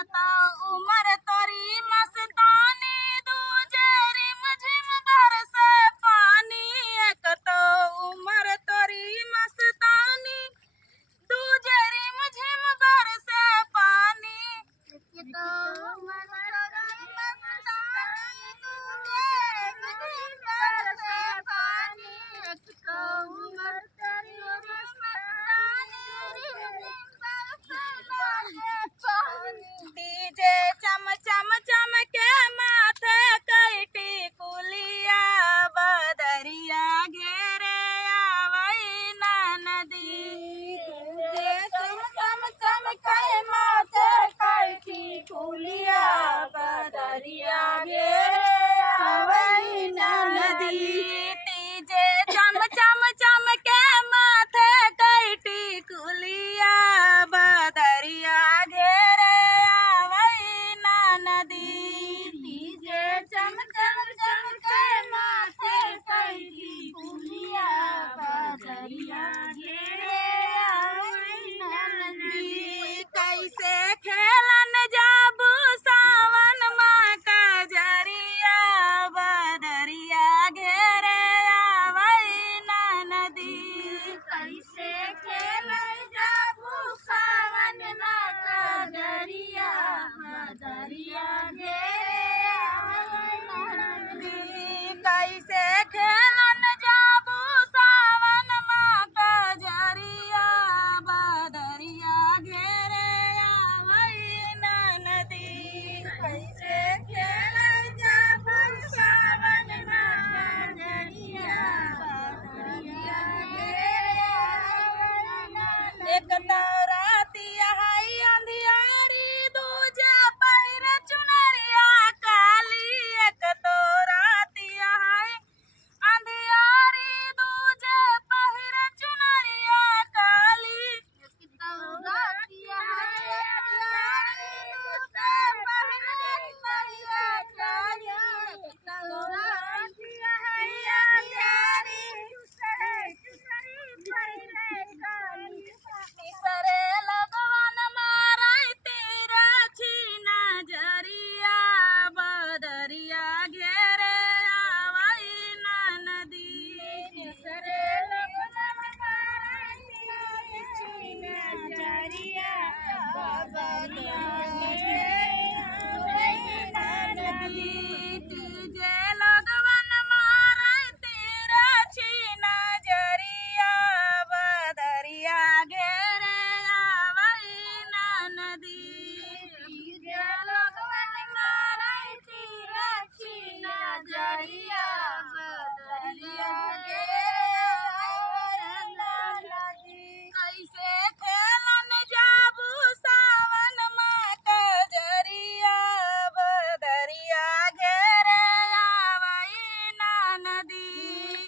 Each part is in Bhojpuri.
तो उमर तोरी मस्तानी दूजे रिम झिम बरसे पानी। एक तो उमर तोरी मस्तानी दूजे रिम झिम बरसे पानी। एक तो उमर तोरी मस्तानी दूजे रिम झिम बरसे पानी। एक तो उमर तोरी मस्तानी रिम झिम डीजे चम चम चम के माथे कैटी कुलिया बदरिया घेरे आवई ना नदी। डीजे चम चम चम के माथे कैटी कुलिया बदरिया घेरे आवई ना नदी। डीजे चम चम चम के माथे कैटी कुलिया बदरिया घेरे आवई ना नदी। डीजे चम चम चम के माथे कैटी कुलिया बदरिया घेरे आवई ना नदी। कैसे खेलन जाबू सावन माँ का जरिया बदरिया घेरे आवई ना नदी। कैसे खेलन जाबू सावन माँ का जरिया बदरिया घेरे आवई ना नदी। कैसे खेलन जाबू सावन माँ का जरिया बदरिया घेरे आवई ना नदी। कैसे खेलन जाबू सावन माँ का जरिया बदरिया घेरे आवई ना नदी। एक तौरातिया हाई अंधियारी दूजा पहिर चुनरिया काली। एक तौरातिया हाई अंधियारी दूजा पहिर चुनरिया काली। एक तौरातिया हाई अंधियारी दूजा पहिर चुनरिया काली। एक तौरातिया हाई अंधियारी चुनरी पहिर काली। निसरे लगवन मारई तेरा छीना जरिया बदरिया घेरे आवई ना नदी। निसरे लगवन मारई तेरा छीना जरिया बदरिया घेरे आवई ना नदी। तुझे लगवन मारई तेरा छीना जरिया बदरिया घेरे आवई ना नदी। तुझे लगवन मारई तेरा छीना जरिया बदरिया घेरे आवई ना नदी। कैसे खेलन जाबू सावन माँ का जरिया बदरिया घेरे आवई ना नदी।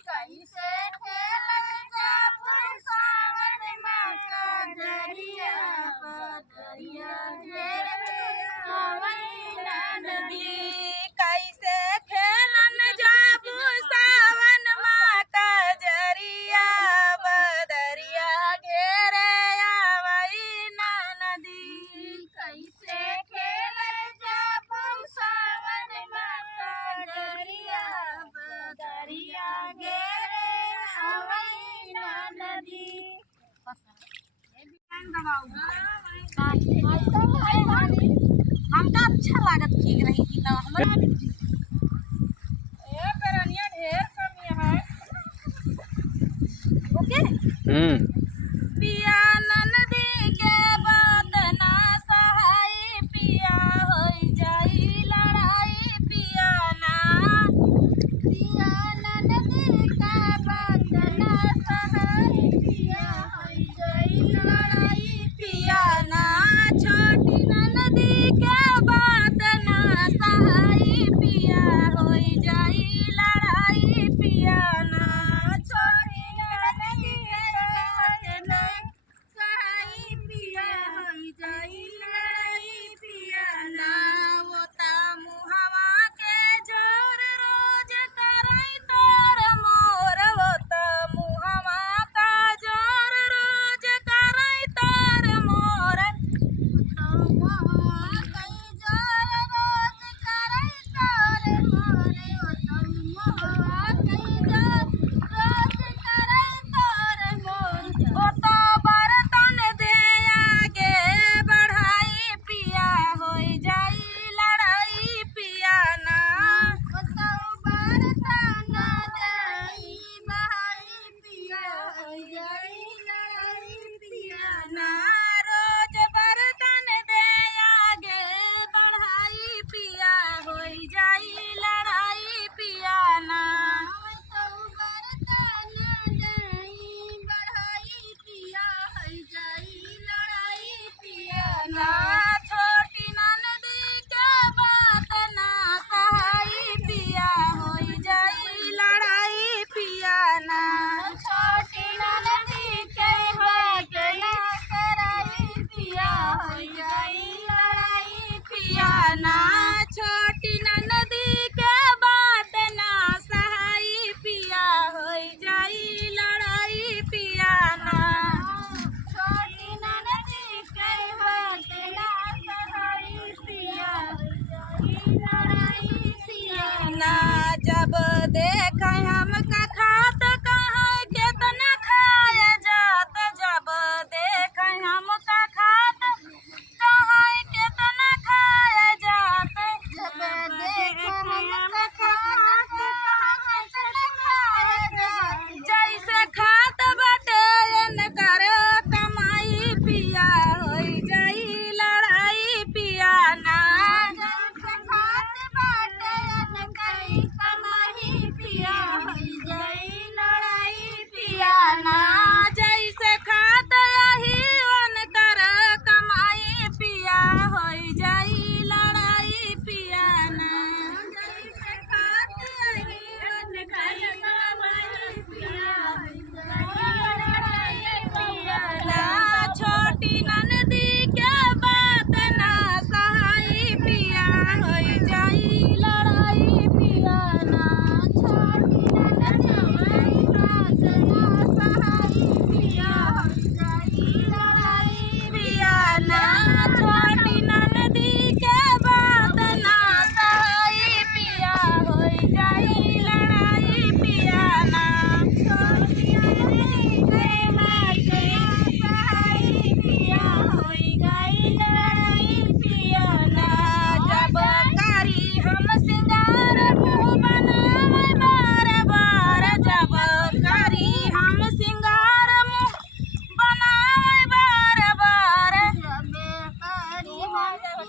कैसे खेलन जाबू सावन माँ का जरिया बदरिया घेरे आवई ना नदी। कैसे खेलन जाबू सावन माँ का जरिया बदरिया घेरे आवई ना नदी। कैसे खेलन जाबू सावन माँ का जरिया बदरिया घेरे आवई ना नदी। हमका अच्छा लागत ठीक रही कि ना हमरा ए करनिया ढेर कमी है। ओके पिया ननदी के बात ना सहाई पिया होई जाई लड़ाई पिया ना। पिया ननदी का बात ना सहाई पिया होई जाई लड़ाई पिया ना। छोटी ननदी के बात ना सहाई पिया होई जाई लड़ाई पिया ना। छोटी ननदी के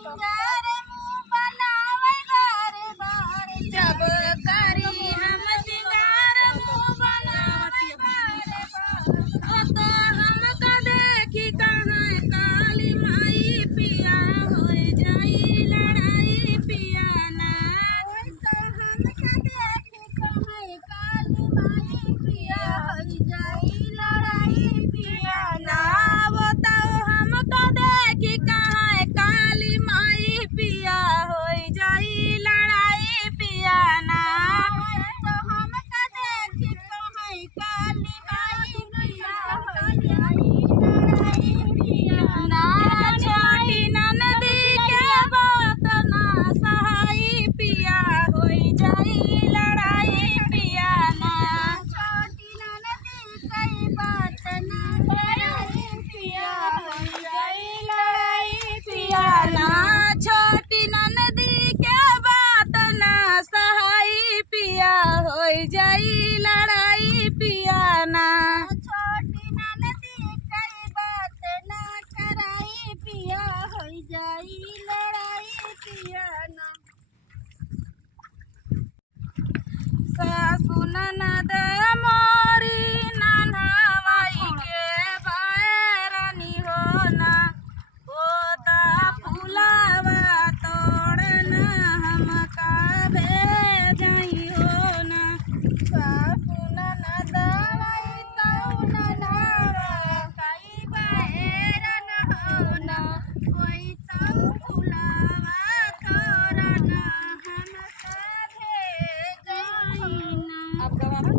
सिंगार मुँह बनावे बारे बारे जब करी हम सिंगार मुँह बनावे बारे बारे तो हमका देखी कहाँ काली माई पिया हो जाई लड़ाई पिया ना तो हमका देखी कहाँ काली माई पिया हो जाई लड़ाई पिया ना बताओ हमका देखी कहाँ काली माई पिया हो जाई लड़ाई पिया ना तो हमका देखी कहाँ काली माई पिया हो जाई लड़ाई पिया ना छोटी ननदी के बात ना सहाई पिया हो जाई लड़ाई पिया ना छोटी ननदी के बात ना सहाई पिया हो जाई लड़ाई पिया ना छोटी ननदी के बात ना सहाई पिया हो जाई लड़ाई पिया ना छोटी ननदी के बात ना कराई पिया हो जाई लड़ाई पिया ना सासु ननद मोरी ननहवाई के बैरनी होना होता फुलावा तोड़ना हमका भेजई होना सासु ननद वही तो ननहवा कई बैरन होना वही तो फुलावा तोड़ना हमका भेजई होना। अब गवाना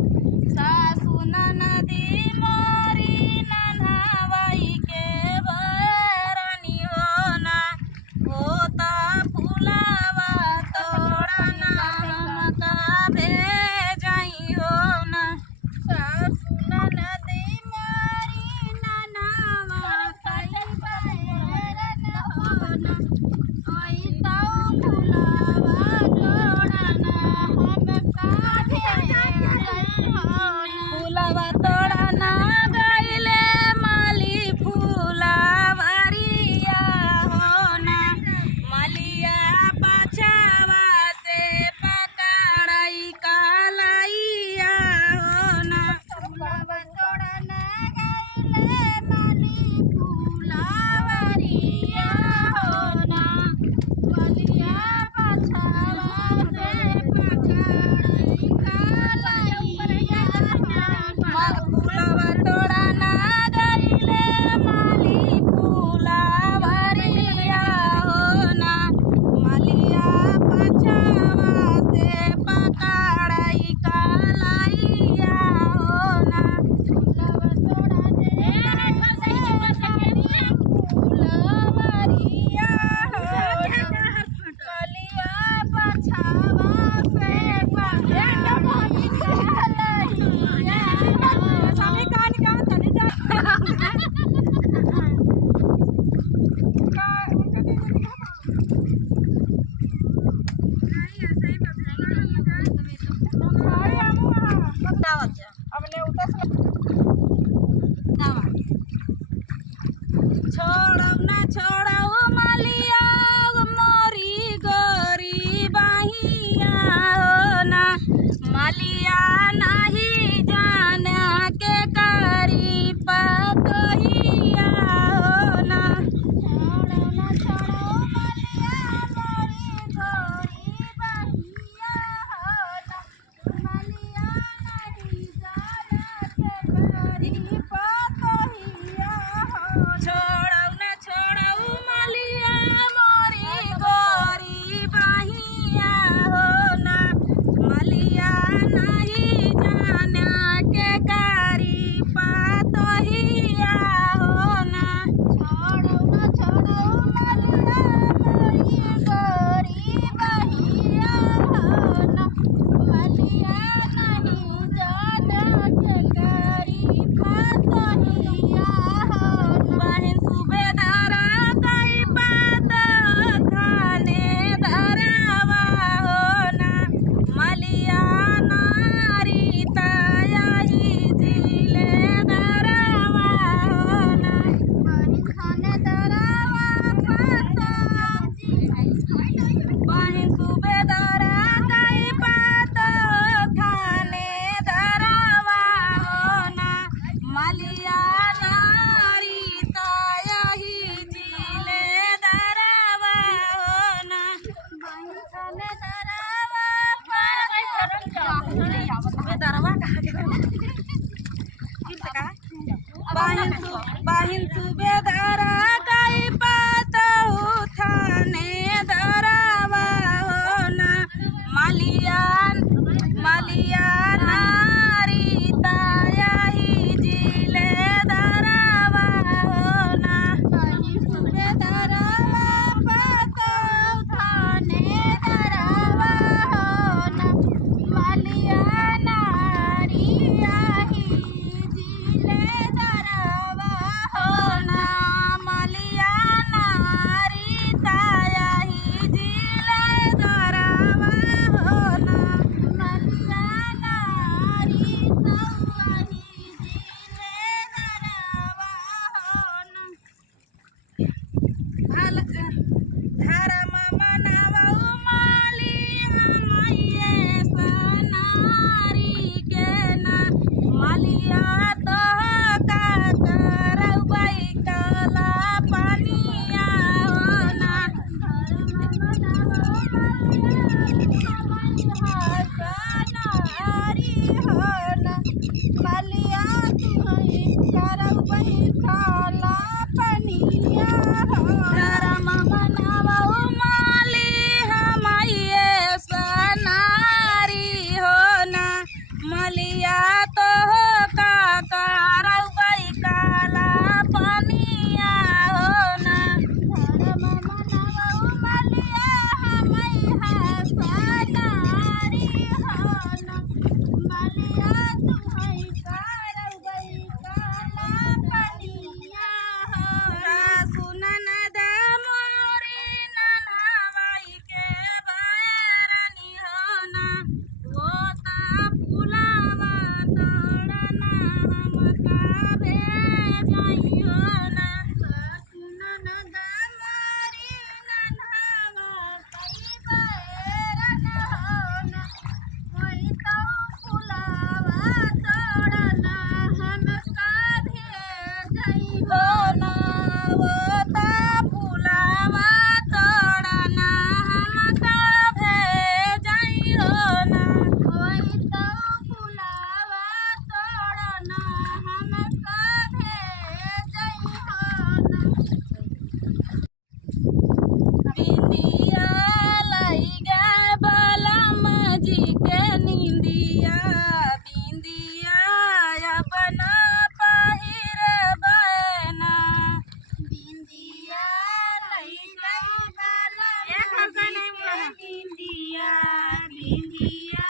बिंदिया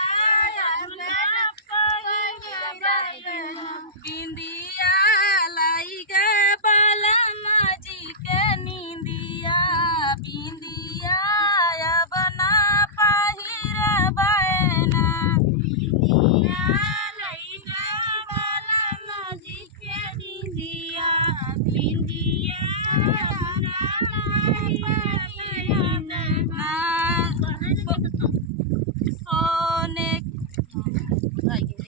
अपना बिंदिया लाई गे बालमा जी के नींदिया बिंदिया अब ना पहिर बना बिंदिया लाई गे बालमा जी के नींदिया बिंदिया अब ना पहिर बना